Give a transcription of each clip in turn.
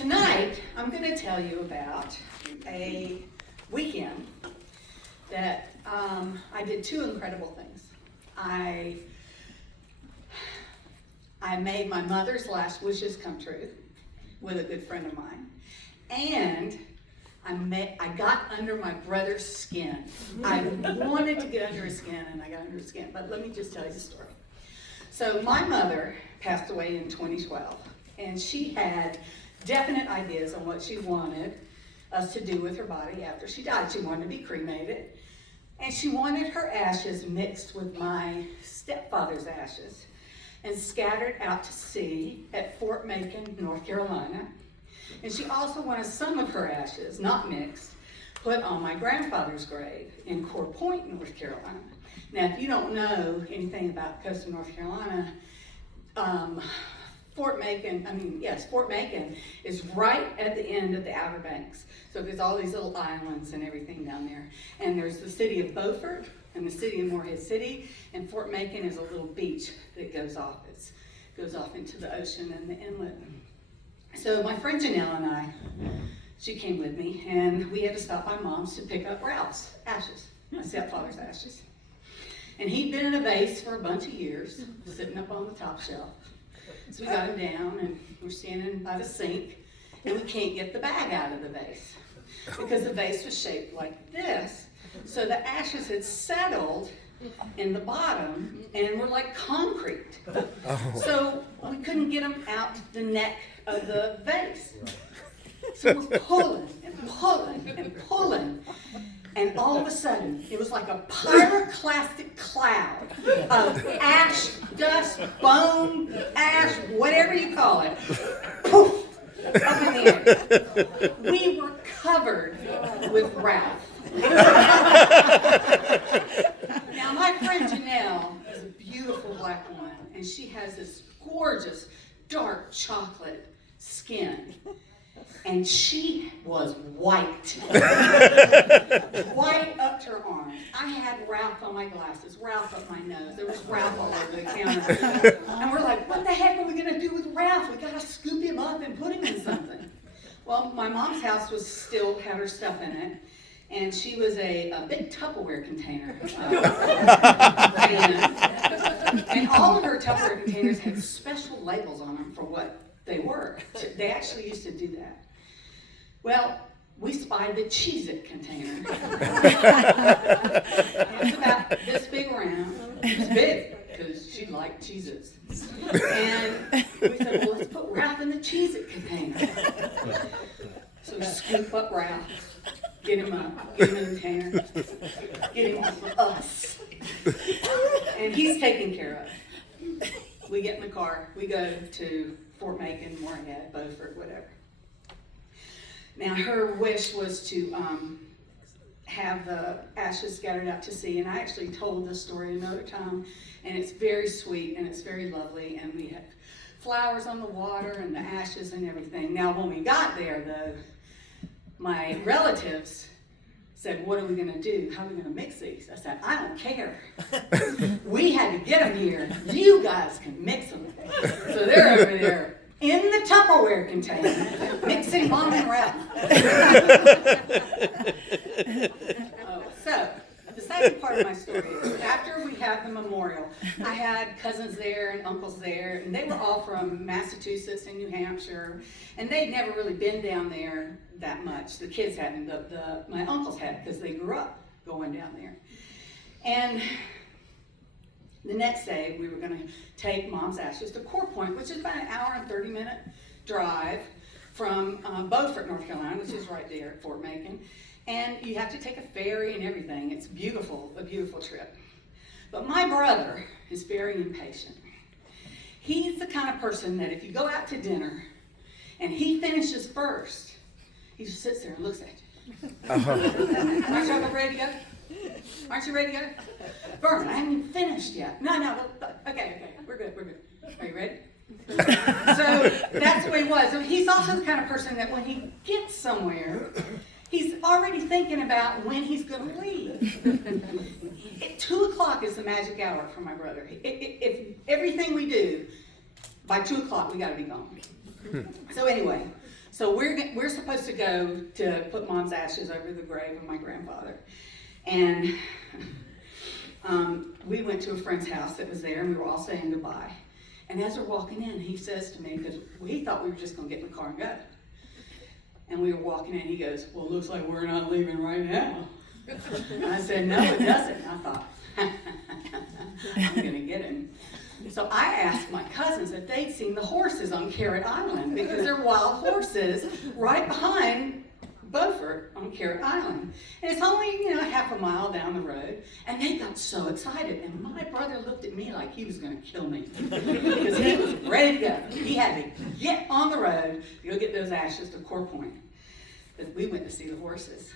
Tonight, I'm going to tell you about a weekend that I did two incredible things. I made my mother's last wishes come true with a good friend of mine, and I got under my brother's skin. I wanted to get under his skin, and I got under his skin, but let me just tell you the story. So my mother passed away in 2012, and she had definite ideas on what she wanted us to do with her body after she died. She wanted to be cremated, and she wanted her ashes mixed with my stepfather's ashes and scattered out to sea at Fort Macon, North Carolina. And she also wanted some of her ashes, not mixed, put on my grandfather's grave in Core Point, North Carolina. Now, if you don't know anything about the coast of North Carolina, Fort Macon is right at the end of the Outer Banks. So there's all these little islands and everything down there. And there's the city of Beaufort and the city of Morehead City, and Fort Macon is a little beach that goes off. It goes off into the ocean and the inlet. So my friend Janelle and I, she came with me, and we had to stop by Mom's to pick up Ralph's ashes, my stepfather's ashes. And he'd been in a vase for a bunch of years, sitting up on the top shelf. So we got him down, and we're standing by the sink, and we can't get the bag out of the vase because the vase was shaped like this. So the ashes had settled in the bottom and were like concrete. So we couldn't get them out the neck of the vase. So we're pulling and pulling and pulling. And all of a sudden, it was like a pyroclastic cloud of ash, dust, bone, ash, whatever you call it, poof, up in the air. We were covered with Ralph. Now, my friend Janelle is a beautiful black woman, and she has this gorgeous, dark chocolate skin. And she was white. White up to her arms. I had Ralph on my glasses, Ralph up my nose. There was Ralph all over the counter. And we're like, what the heck are we going to do with Ralph? We got to scoop him up and put him in something. Well, my mom's house still had her stuff in it. And she was a big Tupperware container. And all of her Tupperware containers had special labels on them for what they were. They actually used to do that. Well, we spied the Cheez-It container. It was about this big around. It was big because she liked Cheez-Its. And we said, well, let's put Ralph in the Cheez-It container. So we scoop up Ralph, get him up, get him in the container, get him off of us. And he's taken care of. We get in the car, we go to Fort Macon, Morehead, Beaufort, whatever. Now, her wish was to have the ashes scattered out to sea, and I actually told this story another time, and it's very sweet, and it's very lovely, and we had flowers on the water and the ashes and everything. Now, when we got there, though, my relatives said, what are we going to do? How are we going to mix these? I said, I don't care. We had to get them here. You guys can mix them. So they're over there in the Tupperware container, mixing Mom and Ralph. So, the second part of my story is, after we had the memorial, I had cousins there and uncles there, and they were all from Massachusetts and New Hampshire, and they'd never really been down there that much. The kids hadn't, my uncles had, because they grew up going down there. And the next day, we were going to take Mom's ashes to Core Point, which is about an hour and 30-minute drive from Beaufort, North Carolina, which is right there at Fort Macon. And you have to take a ferry and everything. It's beautiful, a beautiful trip. But my brother is very impatient. He's the kind of person that if you go out to dinner and he finishes first, he just sits there and looks at you. Aren't y'all ready to go? Aren't you ready to go? Vernon, I haven't even finished yet. No, okay, we're good. Are you ready? So that's the way he was. So he's also the kind of person that when he gets somewhere, he's already thinking about when he's going to leave. 2 o'clock is the magic hour for my brother. If everything we do, by 2 o'clock we got to be gone. So anyway, So we're supposed to go to put Mom's ashes over the grave of my grandfather. And we went to a friend's house that was there, and we were all saying goodbye. And as we're walking in, he says to me, because he thought we were just going to get in the car and go. And we were walking in, he goes, well, it looks like we're not leaving right now. And I said, no, it doesn't. And I thought, I'm going to get him. So I asked my cousins if they'd seen the horses on Carrot Island, because there are wild horses right behind Beaufort on Carrot Island. And it's only, half a mile down the road. And they got so excited. And my brother looked at me like he was going to kill me. Because he was ready to go. He had to get on the road to go get those ashes to Core Point. But we went to see the horses.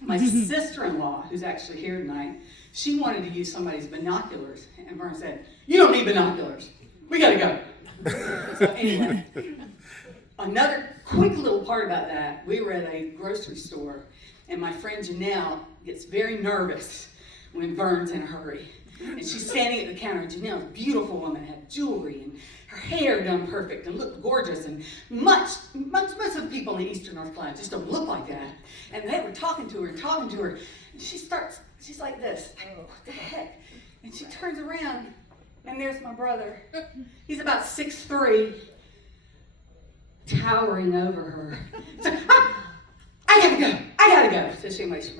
My sister-in-law, who's actually here tonight, she wanted to use somebody's binoculars. And Vern said, you don't need binoculars. We got to go. So anyway, another quick little part about that, we were at a grocery store, and my friend Janelle gets very nervous when Vern's in a hurry. And she's standing at the counter. Janelle's a beautiful woman, had jewelry and her hair done perfect and looked gorgeous. And most of the people in the Eastern North Carolina just don't look like that. And they were talking to her. And she's like this. What the heck? And she turns around, and there's my brother. He's about 6'3", towering over her. So, I gotta go. So she runs.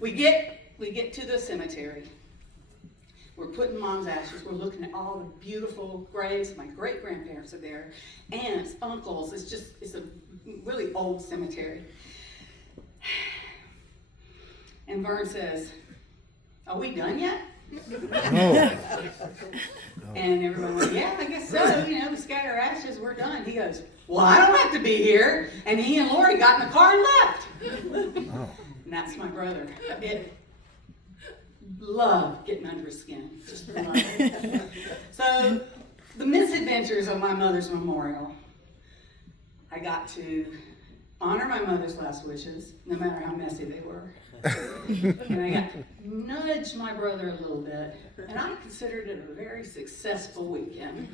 We get to the cemetery. We're putting Mom's ashes. We're looking at all the beautiful graves. My great-grandparents are there. Aunts, uncles. It's a really old cemetery. And Vern says, are we done yet? And everyone went, yeah, I guess so. We scatter our ashes, we're done. He goes, well, I don't have to be here. And he and Lori got in the car and left. And that's my brother. Love getting under his skin. Just love it. So, the misadventures of my mother's memorial. I got to honor my mother's last wishes, no matter how messy they were. And I got to nudge my brother a little bit, and I considered it a very successful weekend.